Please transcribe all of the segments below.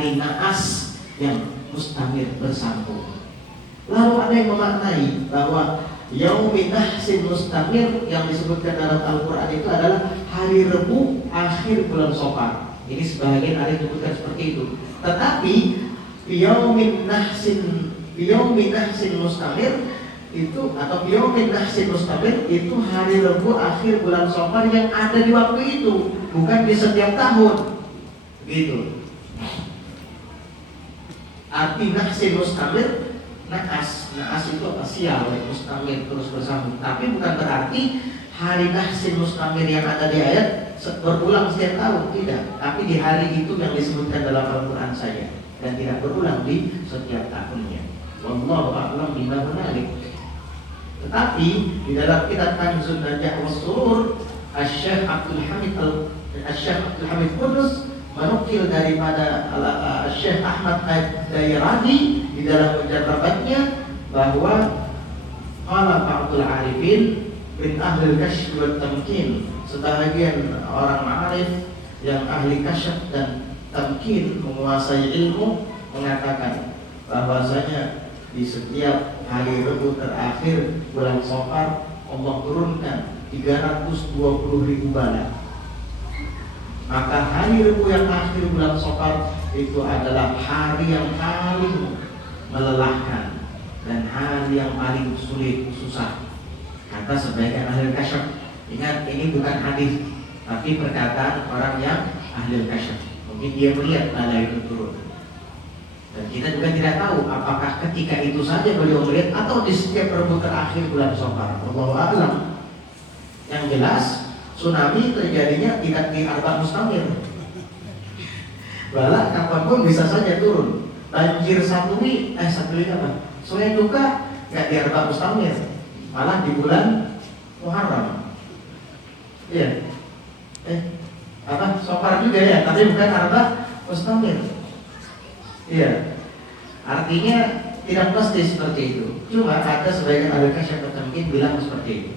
hari naas yang mustamir bersambung. Lalu ada yang memaknai bahwa Yaumin Nahsin Mustamir yang disebutkan dalam Al-Quran itu adalah hari Rebu akhir bulan Safar. Ini sebagian ada yang disebutkan seperti itu. Tetapi Yaumin Nahsin Mustamir itu, atau Yaumin Nahsin Mustamir itu hari Rebu akhir bulan Safar yang ada di waktu itu, bukan di setiap tahun. Begitu. Arti Nahsin Mustamir, naas itu apa? Sial, mustamir terus bersambung. Tapi bukan berarti hari Nahsin Mustamir yang ada di ayat berulang setiap tahun, tidak. Tapi di hari itu yang disebutkan dalam Al-Quran saja, dan tidak berulang di setiap tahunnya. Wallahu a'lam bima hunalik. Tetapi di dalam kitab Kanzun Najah was Surur, Asy-Syaikh Abdul Hamid Qudus menukil daripada Syekh Ahmad Ad-Dairadi di dalam mujarrabatnya bahwa qala ba'dul arifin min ahli kasyf wa tamkin, sebagian orang ma'arif yang ahli kasyf dan tamkin, menguasai ilmu, mengatakan bahwasanya di setiap hari Rebu terakhir bulan Safar Allah turunkan 320.000 bala. Maka hari Rebu yang akhir bulan Safar itu adalah hari yang paling melelahkan dan hari yang paling sulit, susah, kata sebagian ahli kasyf. Ingat, ini bukan hadis, tapi perkataan orang yang ahli kasyf. Mungkin dia melihat tanda itu turun, dan kita juga tidak tahu apakah ketika itu saja beliau melihat atau di setiap Rebu terakhir bulan Safar. Wallahu a'lam. Yang jelas tsunami terjadinya tidak di Arba Mustamir. Bala kapanpun bisa saja turun. Banjir Satui apa? Sungai Duka nggak di Arba Mustamir, malah di bulan Muharram. Iya. Safar juga ya, tapi bukan Arba Mustamir. Iya. Artinya tidak pasti seperti itu. Cuma ada sebagian ahli kasyf mungkin bilang seperti itu.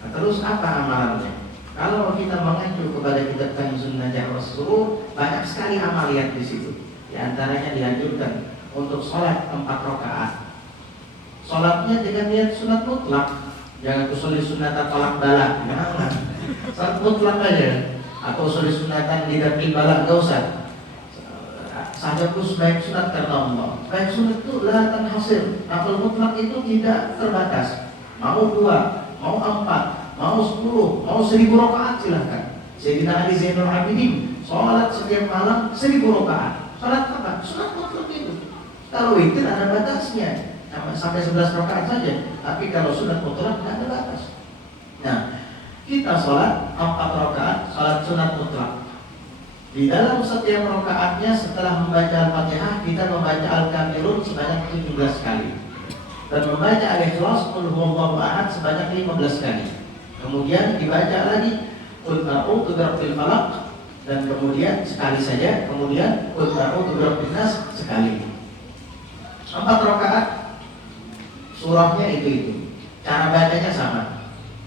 Nah, terus apa amalannya? Kalau kita mengacu kepada kitab Kanzun Najah was Surur, banyak sekali amaliyat di situ. Di antaranya dianjurkan untuk sholat 4 rakaat. Sholatnya dengan niat sunat mutlak, jangan usul sunatan tolak bala, jangan. Sholat mutlak aja, atau usul sunatan lidah bala, enggak usah. Sahabatku baik sunat karena Allah. Baik sunat itu latan hasil. Atau mutlak itu tidak terbatas. Mau 2, mau 4, mau 10, mau 1000 rakaat silahkan. Sayyidina Ali Zainul Abidin sholat setiap malam 1000 rakaat. Sholat apa? Sholat mutlak itu. Kalau witir ada batasnya, sampai 11 rakaat saja. Tapi kalau sunat mutlak tidak ada batas. Nah, kita sholat 4 rakaat, sholat sunat mutlak. Di dalam setiap rakaatnya setelah membaca Al-Fatihah, kita membaca Al-Kafirun sebanyak 17 kali, dan membaca Al-Ikhlas Qul Huwallahu Ahad sebanyak 15 kali. Kemudian dibaca lagi Qul A'udzu Birabbil Falaq, dan kemudian sekali saja. Kemudian Qul A'udzu Birabbin Nas sekali. 4 rakaat, surahnya itu. Cara bacanya sama.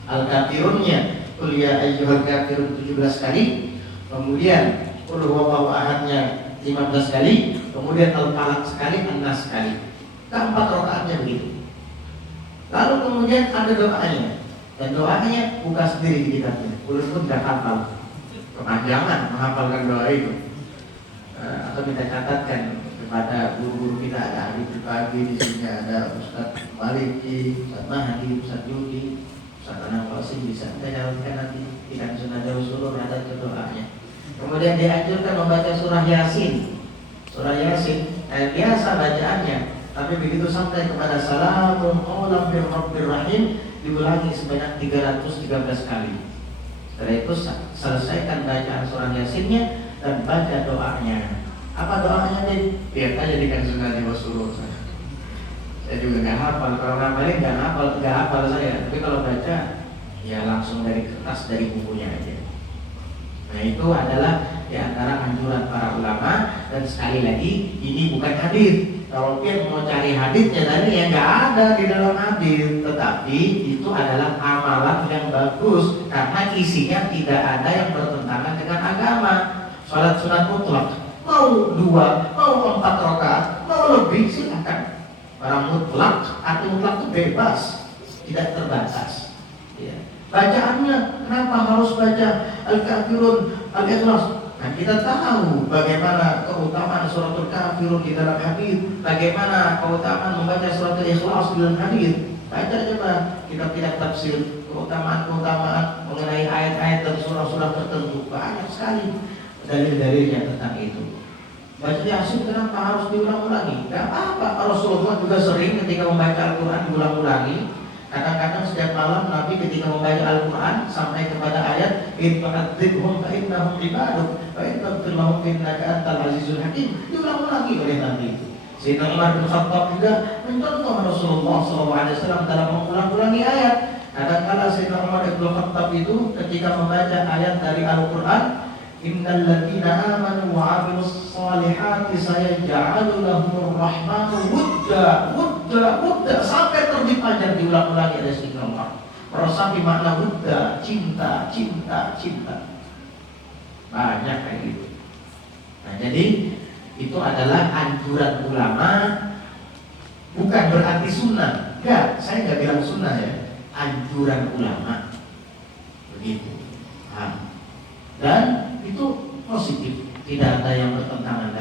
Al-Kafirunnya Qul Ya Ayyuhal Kafirun 17 kali. Kemudian Qul Huwallahu Ahadnya 15 kali. Kemudian Al-Falaq sekali, An-Nas sekali. Keempat rakaatnya begitu. Lalu kemudian ada doanya. Dan doanya buka sendiri di kitabnya, walaupun tidak hafal. Kepanjangan menghafalkan doa itu. Atau kita catatkan kepada guru-guru kita, ada Habib Pagi di sini, ada Ustaz Maliki, Ustaz Mahdi, Ustaz Yudi, Ustaz Anang Qasim, bisa kita catatkan nanti. Tidak sunnah jauh suruh ada doanya. Kemudian dianjurkan membaca surah Yasin. Surah Yasin biasa bacaannya, tapi begitu sampai kepada Salamun qawlan min Rabbir Rahim diulangi sebanyak 313 kali. Setelah itu selesaikan bacaan surah Yasinnya dan baca doanya. Apa doanya nih? Lihat aja di Kanzun Najah was Surur. Saya juga nggak hafal. Kalau ngapalin nggak hafal saya. Tapi kalau baca ya langsung dari kertas, dari bukunya aja. Nah, itu adalah di antara anjuran para ulama. Dan sekali lagi ini bukan hadis. Kalau dia mau cari hadisnya tadi yang nggak ada di dalam hadis, tetapi itu adalah amalan yang bagus karena isinya tidak ada yang bertentangan dengan agama. Sholat sunat mutlak, mau 2, mau 4 rakaat, mau lebih silakan. Para mutlak atau mutlak itu bebas, tidak terbatas. Ya. Bacaannya kenapa harus baca Al-Kafirun, Al-Ikhlas? Nah, kita tahu bagaimana keutamaan suratul Kafirun di dalam hadis, bagaimana keutamaan membaca suratul Ikhlas di dalam hadis. Baca coba kitab-kitab tafsir keutamaan-keutamaan mengenai ayat-ayat dan surah-surah tertentu, banyak sekali dalil-dalilnya tentang itu. Baca Yasin kenapa harus diulang-ulangi? Gak apa-apa, Rasulullah juga sering ketika membaca Al-Quran diulang-ulangi. Kadang-kadang setiap malam Nabi ketika membaca Al-Quran sampai kepada ayat in tu'adzibhum fa innahum ibaduk wa in taghfir lahum innaka antal azizul hakim, diulang-ulangi oleh Nabi itu. Sayyidina Umar bin Khattab juga mencontoh Rasulullah SAW dalam mengulang-ulangi ayat. Kadang-kadang Sayyidina Umar bin Khattab itu ketika membaca ayat dari Al-Quran, innal ladzina amanu wa 'amilus shalihati sayaj'alu lahumur rahmanu wudda sampai terbit fajar diulang-ulangi oleh Sayyidina Umar. Meresapi makna wudda, cinta. Banyak kayak gitu. Nah, jadi itu adalah anjuran ulama, bukan berarti sunnah. Enggak, saya nggak bilang sunnah ya. Anjuran ulama begitu. Dan itu positif, tidak ada yang bertentangan